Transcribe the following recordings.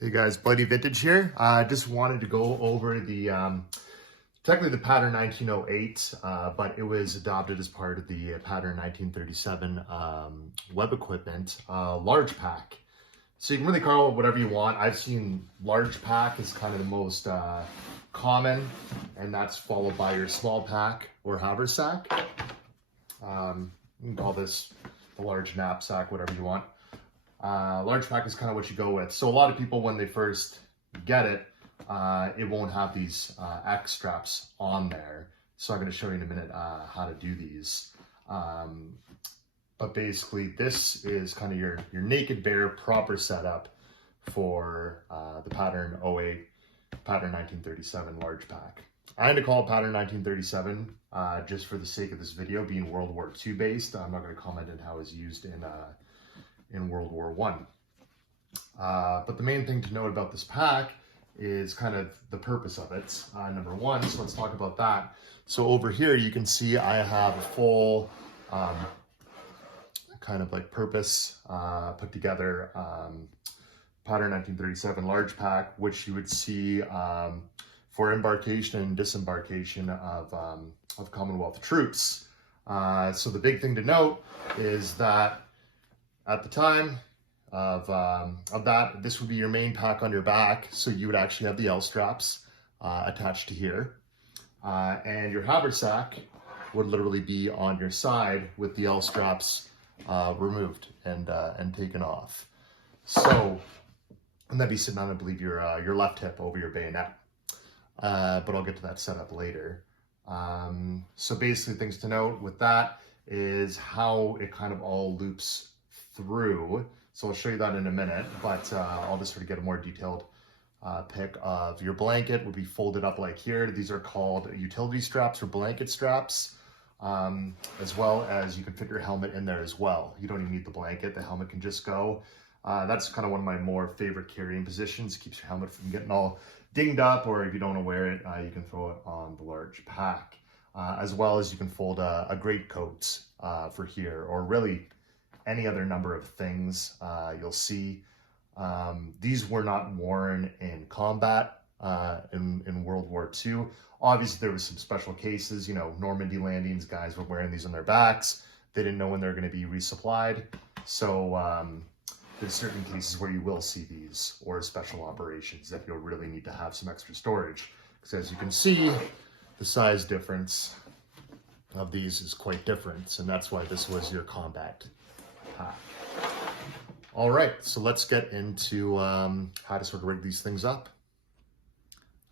Hey guys, Bloody Vintage here. I just wanted to go over the, technically the pattern 1908, but it was adopted as part of the pattern 1937 web equipment large pack. So you can really call it whatever you want. I've seen large pack is kind of the most common, and that's followed by your small pack or haversack. You can call this the large knapsack, whatever you want. Large pack is kind of what you go with. So a lot of people, when they first get it, it won't have these X straps on there. So I'm going to show you in a minute how to do these. But basically, this is kind of your naked bare proper setup for the pattern 08, pattern 1937 large pack. I had to call it pattern 1937 just for the sake of this video, being World War II based. I'm not going to comment on how it's used in World War One. But the main thing to note about this pack is kind of the purpose of it. Number one, so let's talk about that. So over here, you can see I have a full kind of like purpose put together pattern 1937 large pack, which you would see for embarkation and disembarkation of Commonwealth troops. So the big thing to note is that at the time of that, this would be your main pack on your back. So you would actually have the L straps attached to here. And your haversack would literally be on your side with the L straps removed and taken off. So, and that'd be sitting on, I believe, your left hip over your bayonet. But I'll get to that setup later. So basically things to note with that is how it kind of all loops through. So I'll show you that in a minute, but I'll just sort of get a more detailed pic of your blanket would be folded up like here. These are called utility straps or blanket straps, as well as you can fit your helmet in there as well. You don't even need the blanket, the helmet can just go. That's kind of one of my more favorite carrying positions. Keeps your helmet from getting all dinged up, or if you don't want to wear it, you can throw it on the large pack. As well as you can fold a greatcoat for here, or really any other number of things you'll see. These were not worn in combat in World War II. Obviously, there was some special cases, you know, Normandy landings, guys were wearing these on their backs. They didn't know when they were going to be resupplied. So there's certain cases where you will see these, or special operations that you'll really need to have some extra storage. Because as you can see, the size difference of these is quite different. And that's why this was your combat pack. All right, so let's get into how to sort of rig these things up.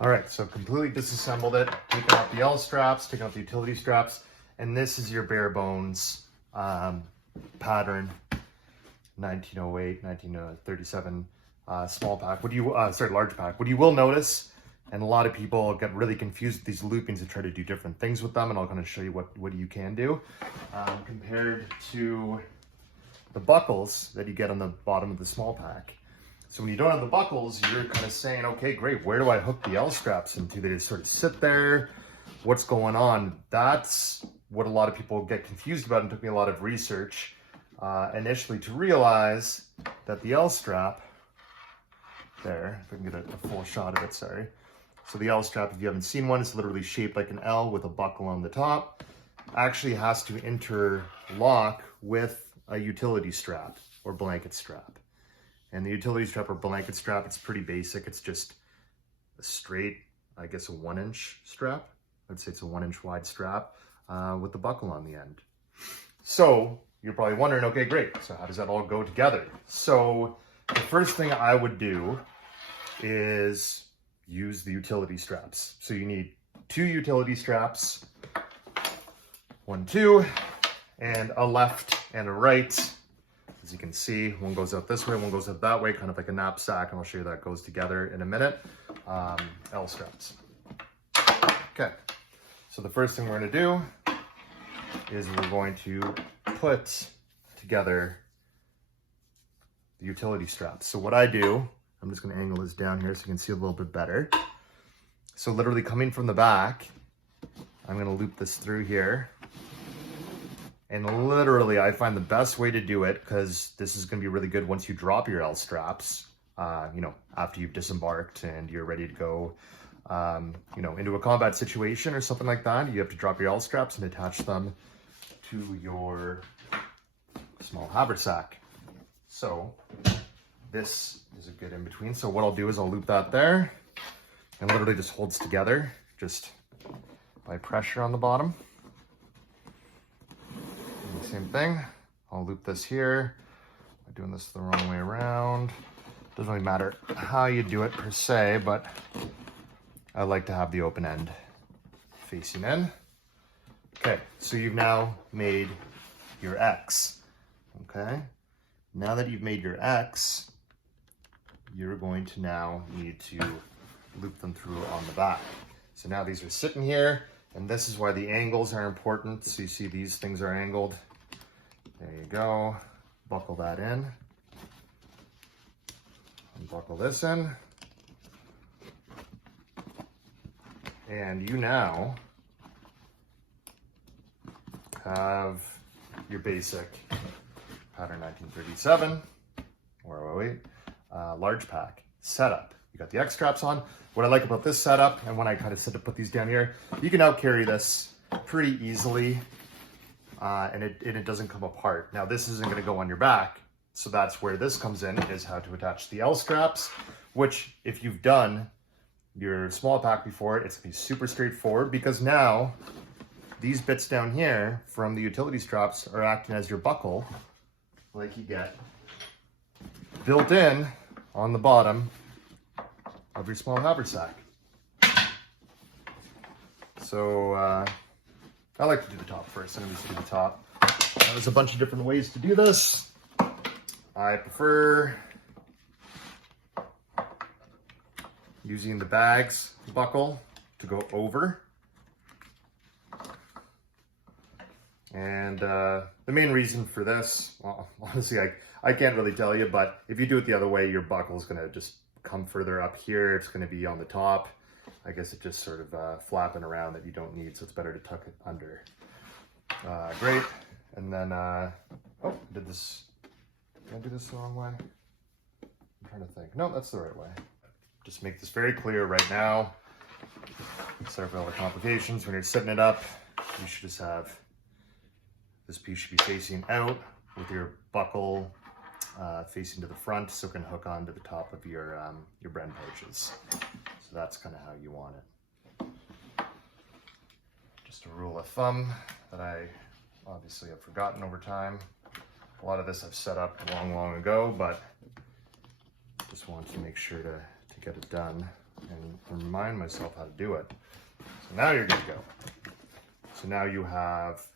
All right, so completely disassembled it, taking out the L straps, taking out the utility straps, and this is your bare bones pattern 1908, 1937 small pack. Large pack. What you will notice, and a lot of people get really confused with these loopings and try to do different things with them, and I'll kind of show you what you can do compared to the buckles that you get on the bottom of the small pack. So when you don't have the buckles, you're kind of saying, okay, great, where do I hook the L straps into? They just sort of sit there. What's going on? That's what a lot of people get confused about, and took me a lot of research initially to realize that the L strap there, if I can get a full shot of it, sorry. So the L strap, if you haven't seen one, it's literally shaped like an L with a buckle on the top. Actually has to interlock with a utility strap or blanket strap. And the utility strap or blanket strap, it's pretty basic. It's just a straight, I guess, a 1-inch strap. I'd say it's a 1-inch wide strap with the buckle on the end. So you're probably wondering, okay, great. So how does that all go together? So the first thing I would do is use the utility straps. So you need 2 utility straps, 1, 2, and a left and a right. As you can see, one goes out this way, one goes out that way, kind of like a knapsack, and I'll show you that goes together in a minute. L straps. Okay, so the first thing we're going to do is we're going to put together the utility straps. So what I do, I'm just going to angle this down here so you can see a little bit better. So literally coming from the back, I'm going to loop this through here. And literally, I find the best way to do it, because this is going to be really good once you drop your L straps, you know, after you've disembarked and you're ready to go, you know, into a combat situation or something like that. You have to drop your L straps and attach them to your small haversack. So this is a good in between. So what I'll do is I'll loop that there, and literally just holds together just by pressure on the bottom. And the same thing, I'll loop this here. I'm doing this the wrong way around. Doesn't really matter how you do it per se, but I like to have the open end facing in. Okay, so you've now made your X, okay? Now that you've made your X, you're going to now need to loop them through on the back. So now these are sitting here, and this is why the angles are important. So you see these things are angled. There you go. Buckle that in. Unbuckle this in. And you now have your basic pattern 1937 or 08 large pack setup. You got the X straps on. What I like about this setup, and when I kind of said to put these down here, you can now carry this pretty easily, and it doesn't come apart. Now this isn't going to go on your back, so that's where this comes in, is how to attach the L straps, which if you've done your small pack before, it's going to be super straightforward, because now these bits down here from the utility straps are acting as your buckle, like you get built in on the bottom of your small haversack. So I like to do the top first. I'm going to do the top. There's a bunch of different ways to do this. I prefer using the bag's buckle to go over. And the main reason for this, well, honestly, I can't really tell you, but if you do it the other way, your buckle is going to just come further up here. It's going to be on the top. I guess it's just sort of flapping around that you don't need, so it's better to tuck it under. Great. And then, oh, did I do this the wrong way? I'm trying to think. No, that's the right way. Just make this very clear right now. Sorry for all the complications. When you're setting it up, you should just have, this piece should be facing out with your buckle facing to the front, so it can hook onto the top of your Bren pouches. So that's kind of how you want it. Just a rule of thumb that I obviously have forgotten over time. A lot of this I've set up long ago, but just wanted to make sure to get it done and remind myself how to do it. So now you're good to go. So now you have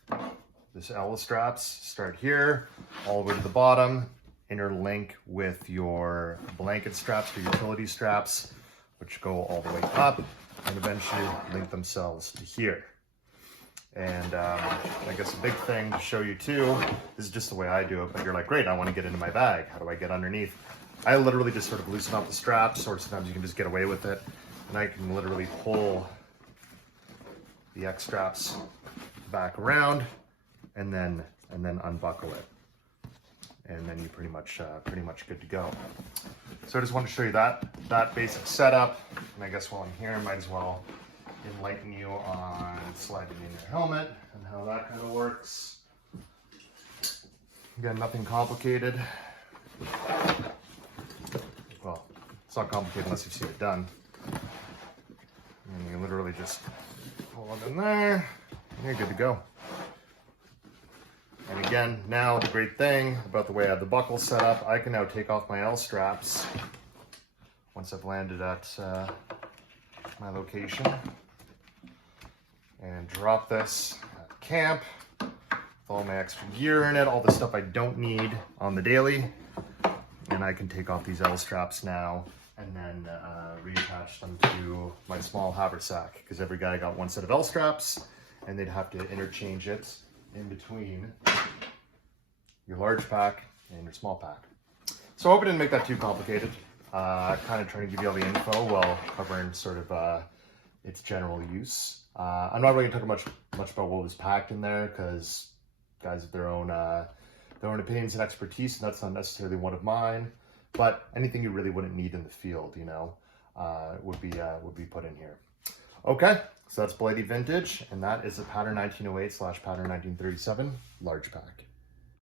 this L straps start here, all the way to the bottom, interlink with your blanket straps, your utility straps, which go all the way up and eventually link themselves to here. And I guess a big thing to show you too, this is just the way I do it, but you're like, great, I want to get into my bag. How do I get underneath? I literally just sort of loosen up the straps, or sometimes you can just get away with it. And I can literally pull the X straps back around and then unbuckle it. And then you're pretty much good to go. So I just want to show you that basic setup. And I guess while I'm here, I might as well enlighten you on sliding in your helmet and how that kind of works. Again, nothing complicated. Well, it's not complicated unless you've seen it done. And you literally just pull it in there, and you're good to go. And again, now the great thing about the way I have the buckle set up, I can now take off my L straps once I've landed at my location and drop this at camp with all my extra gear in it, all the stuff I don't need on the daily. And I can take off these L straps now and then reattach them to my small haversack, because every guy got one set of L straps and they'd have to interchange it in between your large pack and your small pack. So I hope I didn't make that too complicated. Kind of trying to give you all the info while covering sort of its general use. I'm not really going to talk much about what was packed in there, because guys have their own opinions and expertise, and that's not necessarily one of mine. but anything you really wouldn't need in the field, you know, would be put in here. Okay, so that's Blighty Vintage, and that is a pattern 1908/pattern 1937 large pack.